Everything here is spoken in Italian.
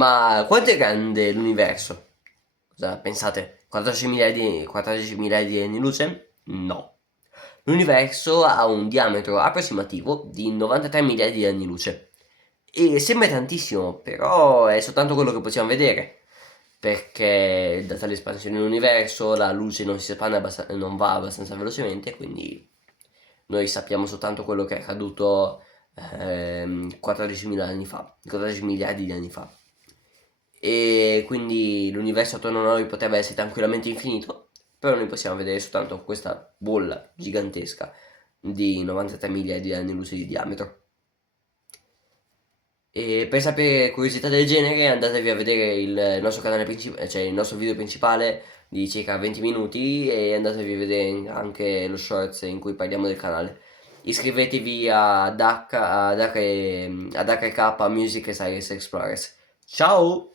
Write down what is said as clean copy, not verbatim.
Ma quanto è grande l'universo? Cosa pensate? 14 miliardi di anni luce? No. L'universo ha un diametro approssimativo di 93 miliardi di anni luce. E sembra tantissimo, però è soltanto quello che possiamo vedere. Perché data l'espansione dell'universo, la luce non si espande non va abbastanza velocemente, quindi noi sappiamo soltanto quello che è accaduto 14.000 anni fa, 14 miliardi di anni fa. E quindi l'universo attorno a noi potrebbe essere tranquillamente infinito, però noi possiamo vedere soltanto questa bolla gigantesca di 93 miliardi di anni luce di diametro. E per sapere curiosità del genere andatevi a vedere il nostro canale principale, cioè il nostro video principale di circa 20 minuti e andatevi a vedere anche lo shorts in cui parliamo del canale. Iscrivetevi ad HK Music e Science Explorers. Ciao!